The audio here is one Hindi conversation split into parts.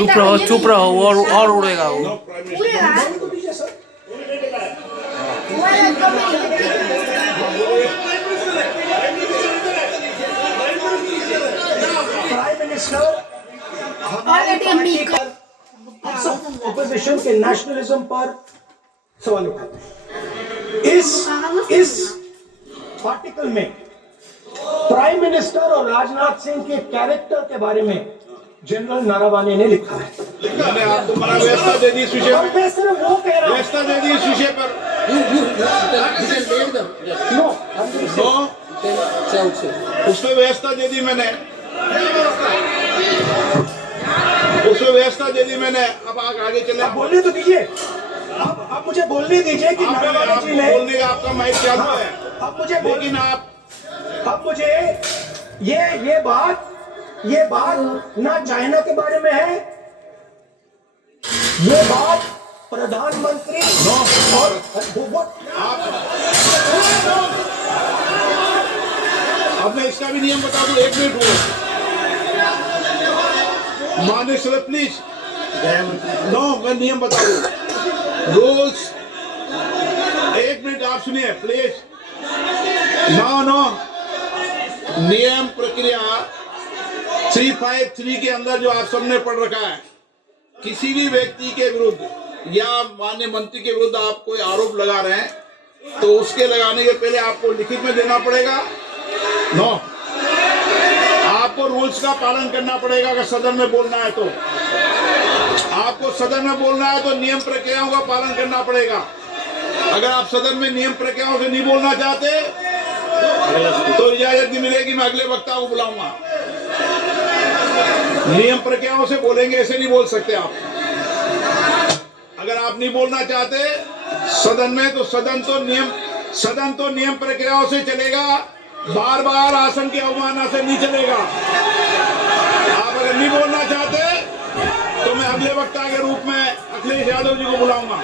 चुप रहो और उड़ेगा वो। प्राइम मिनिस्टर ऑपोजिशन के नेशनलिज्म पर सवाल उठाते हैं। इस आर्टिकल में प्राइम मिनिस्टर और राजनाथ सिंह के कैरेक्टर के बारे में जनरल नारावाने ने लिखा है। मैंने आपको मना व्यवस्था दे दी इस विषय और में, मैं सिर्फ वो कह रहा हूं, व्यवस्था दे दी इस विषय पर। नो उसमें व्यवस्था दे दी मैंने, उसमें व्यवस्था दे दी मैंने। अब आगे चले, आप बोलने तो दीजिए। आप मुझे बोलने दीजिए कि नारावाने जी ने बोलने का आपका माइक चालू है। अब मुझे लेकिन अब मुझे ये बात ना चाइना के बारे में है, ये बात प्रधानमंत्री और अब मैं इसका भी नियम बता दूं, 1 मिनट हो माननीय सर प्लीज। नो, मैं नियम बता दूं, रूल्स। 1 मिनट आप सुनिए प्लीज। नो, नियम प्रक्रिया 353 के अंदर जो आप सबने पढ़ रखा है, किसी भी व्यक्ति के विरुद्ध या माननीय मंत्री के विरुद्ध आप कोई आरोप लगा रहे हैं तो उसके लगाने के पहले आपको लिखित में देना पड़ेगा। नो, आपको रूल्स का पालन करना पड़ेगा। अगर सदन में बोलना है तो आपको सदन में बोलना है तो नियम प्रक्रियाओं का पालन करना पड़ेगा। अगर आप सदन में नियम प्रक्रियाओं से नहीं बोलना चाहते तो इजाजत नहीं मिलेगी, मैं अगले वक्ता को बुलाऊंगा। नियम प्रक्रियाओं से बोलेंगे, ऐसे नहीं बोल सकते आप। अगर आप नहीं बोलना चाहते सदन में तो सदन तो नियम प्रक्रियाओं से चलेगा, बार बार आसन की अवमानना से नहीं चलेगा। आप अगर नहीं बोलना चाहते तो मैं अगले वक्ता के रूप में अखिलेश यादव जी को बुलाऊंगा।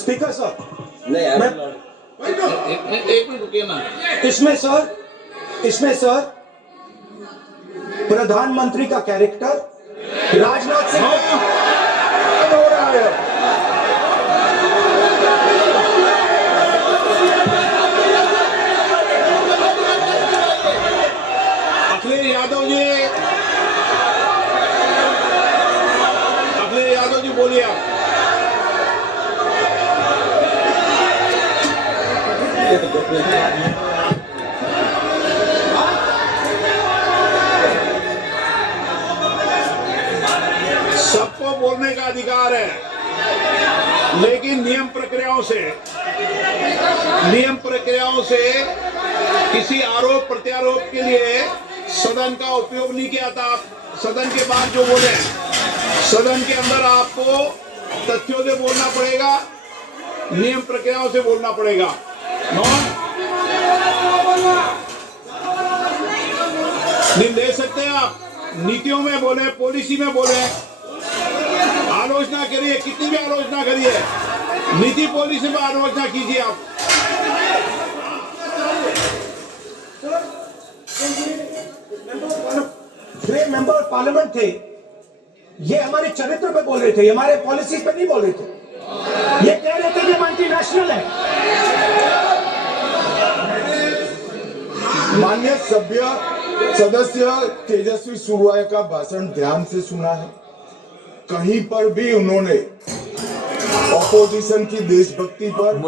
स्पीकर सर, एक मिनट रुकिए ना। इसमें सर प्रधानमंत्री का कैरेक्टर राजनाथ सिंह हो रहा है। अखिलेश यादव जी बोलिए आप। सबको बोलने का अधिकार है, लेकिन नियम प्रक्रियाओं से किसी आरोप प्रत्यारोप के लिए सदन का उपयोग नहीं किया था। आप सदन के बाद जो बोले, सदन के अंदर आपको तथ्यों से बोलना पड़ेगा, नियम प्रक्रियाओं से बोलना पड़ेगा। नहीं दे सकते आप। नीतियों में बोले, पॉलिसी में बोले, आलोचना करिए, कितनी भी आलोचना करिए, नीति पॉलिसी में आलोचना कीजिए आप। मेंबर पार्लियामेंट थे, ये हमारे चरित्र पे बोल रहे थे, हमारे पॉलिसीज पे नहीं बोल रहे थे। ये कह रहे थे कि हम एंटी नेशनल है। माननीय सदस्य तेजस्वी सूर्या का भाषण ध्यान से सुना है। कहीं पर भी उन्होंने ऑपोजिशन की देशभक्ति पर,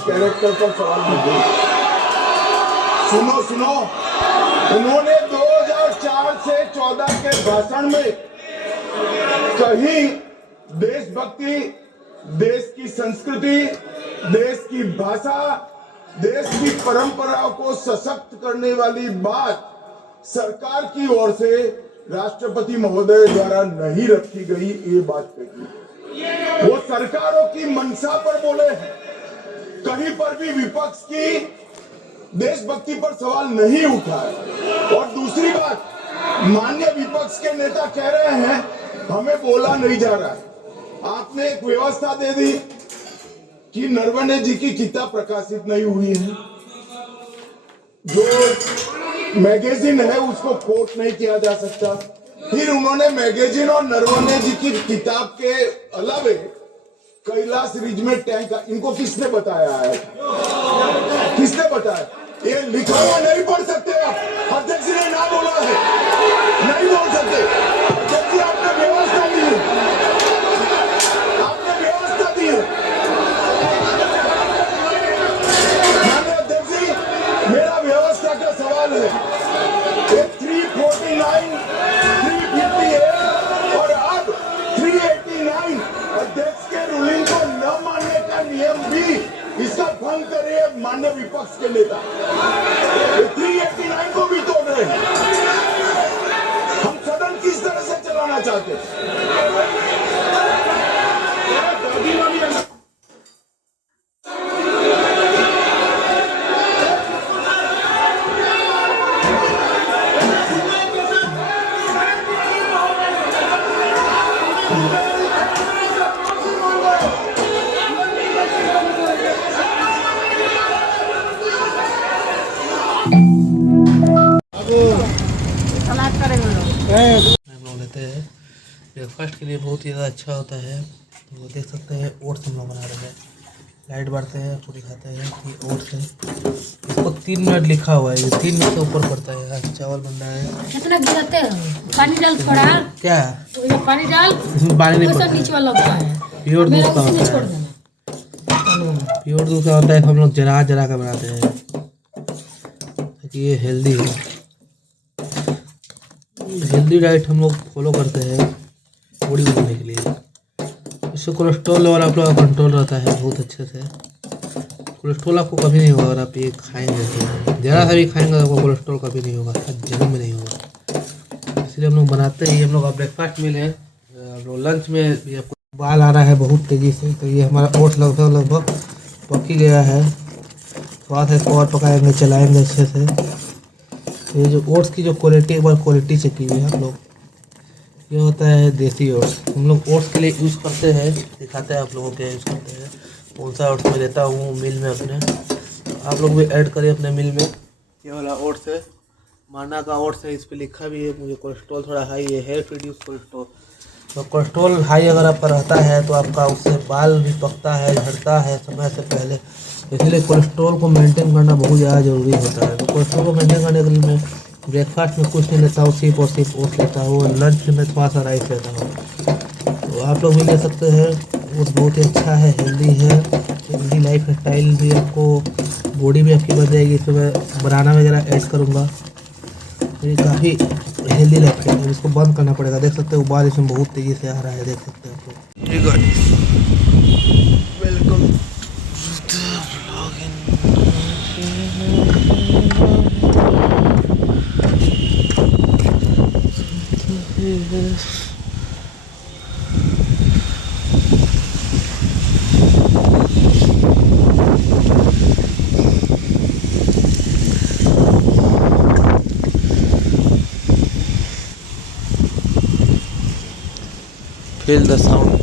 कैरेक्टर पर सवाल नहीं किया। सुनो, उन्होंने 2004 से 14 के भाषण में कहीं देशभक्ति, देश की संस्कृति, देश की भाषा, देश की परंपराओं को सशक्त करने वाली बात सरकार की ओर से राष्ट्रपति महोदय द्वारा नहीं रखी गई, ये बात कही। वो सरकारों की मंशा पर बोले हैं, कहीं पर भी विपक्ष की देशभक्ति पर सवाल नहीं उठा है। और दूसरी बात, माननीय विपक्ष के नेता कह रहे हैं हमें बोला नहीं जा रहा है। आपने एक व्यवस्था दे दी कि नरवणे जी की किताब प्रकाशित नहीं हुई है, जो मैगजीन है उसको कोट नहीं किया जा सकता। फिर उन्होंने मैगजीन और नरवणे जी की किताब के अलावे कैलाश रिज में टैंक, इनको किसने बताया है? किसने बताया? ये लिखा हुआ नहीं पढ़ सकते आप, अध्यक्ष ने ना बोला है, नहीं बोल सकते। अध्यक्ष जी आपने व्यवस्था दी है, आपने व्यवस्था दी है। माननीय अध्यक्ष जी, मेरा व्यवस्था का सवाल है। ये 349, 358 और अब 389 अध्यक्ष के रूलिंग को न मानने का नियम भी इसका भंग कर रहे हैं माननीय विपक्ष के नेता। 389 को भी तोड़ रहे हैं। हम सदन किस तरह से चलाना चाहते हैं? हम लोग लेते हैं ब्रेकफास्ट के लिए, बहुत ही ज़्यादा अच्छा होता है। वो देख सकते हैं ओट्स हम लोग बना रहे हैं। लाइट बढ़ते हैं, पूरी खाते हैं। ये ओट्स है, इसको 3 मिनट लिखा हुआ है, ये 3 मिनट से ऊपर पड़ता है। आज चावल बन रहा है। कितना गिराते हैं? पानी डाल थोड़ा, क्या तो ये पानी डाल, इसमें पानी नहीं वो सब पड़ता नीचे है, वाला होता है, प्योर दूध मेरा का उसी में होता छोड़ है। देना। प्योर दूध का होता है, हम लोग जरा जरा का बनाते हैं ताकि ये हेल्दी है। हेल्दी डाइट हम लोग फॉलो करते हैं बॉडी बनाने के लिए। इससे कोलेस्ट्रॉल लेवल आप लोग का कंट्रोल रहता है बहुत अच्छे से। कोलेस्ट्रॉल आपको कभी नहीं होगा अगर आप ये खाएंगे तो। ज़रा सा भी खाएंगे तो आपको कोलेस्ट्रॉल कभी नहीं होगा, जन्म में नहीं होगा। इसलिए हम लोग बनाते ही। हम लोग का ब्रेकफास्ट मील है। हम लोग लंच में भी आपको बाल आ रहा है बहुत तेज़ी से, तो ये हमारा ओट्स लगभग पक ही गया है। थोड़ा सा इसको और पकाएंगे, चलाएँगे अच्छे से। ये जो ओट्स की जो क्वालिटी, एक बार क्वालिटी चेक कीजिए आप लोग। ये होता है देसी ओट्स। हम लोग ओट्स के लिए यूज़ करते हैं, दिखाते हैं आप लोगों के यूज़ करते हैं। कौन सा ओट्स मैं लेता हूँ मिल में अपने, आप लोग भी ऐड करिए अपने मिल में। ये वाला ओट्स है, माना का ओट्स है, इस पर लिखा भी है। मुझे कोलेस्ट्रॉल थोड़ा हाई है, हेल्थ रिड्यूस कोलेस्ट्रॉल। तो कोलेस्ट्रॉल हाई अगर आपका रहता है तो आपका उससे बाल भी पकता है, झड़ता है समय से पहले। इसलिए कोलेस्ट्रॉल को मेंटेन करना बहुत ज़्यादा ज़रूरी होता है। तो कोलेस्ट्रॉल को मेंटेन करने के लिए मैं ब्रेकफास्ट में कुछ नहीं लेता हूँ, सिर्फ और सिर्फ ओट्स लेता हूँ। लंच में थोड़ा सा राइस लेता हूँ। तो आप लोग भी ले सकते हैं। ओट्स बहुत ही अच्छा है, हेल्दी है। हेल्दी लाइफ स्टाइल भी, आपको बॉडी भी आपकी बन जाएगी। इसमें मैं बनाना वगैरह ऐड करूँगा। ये काफ़ी हेल्दी लाइफ है। इसको बंद करना पड़ेगा। देख सकते हैं उबाल इसमें बहुत तेज़ी से आ रहा है, देख सकते हैं आप लोग। Welcome feel the sound.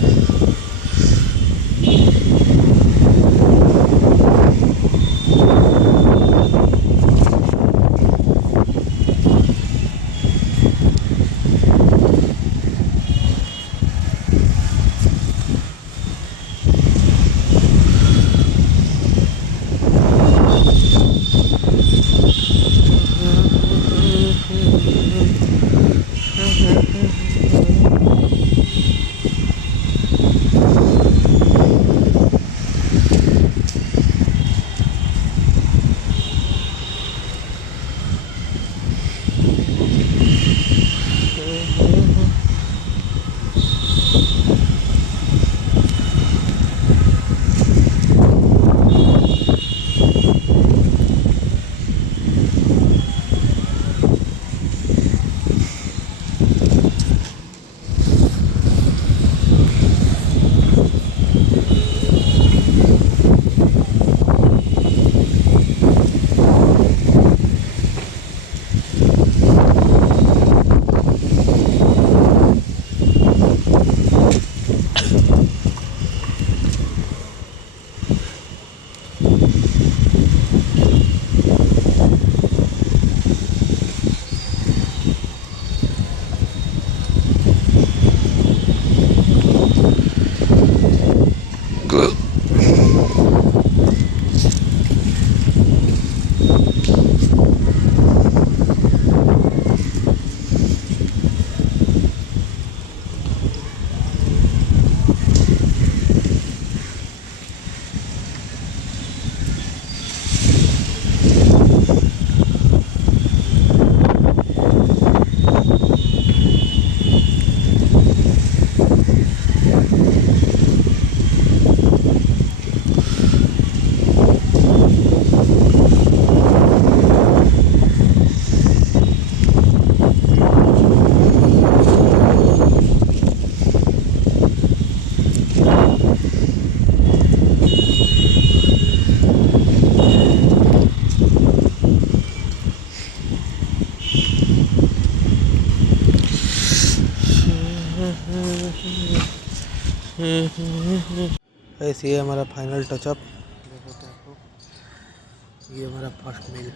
ऐसे ये हमारा फाइनल टचअप देख सकते हैं आप लोग। ये हमारा फर्स्ट मील।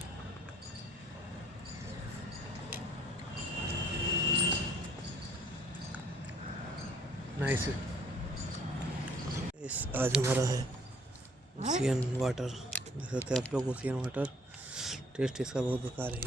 नाइस। इस आज हमारा है ओशियन वाटर, देख सकते हैं आप लोग ओशियन वाटर। टेस्ट इसका बहुत बेकार है।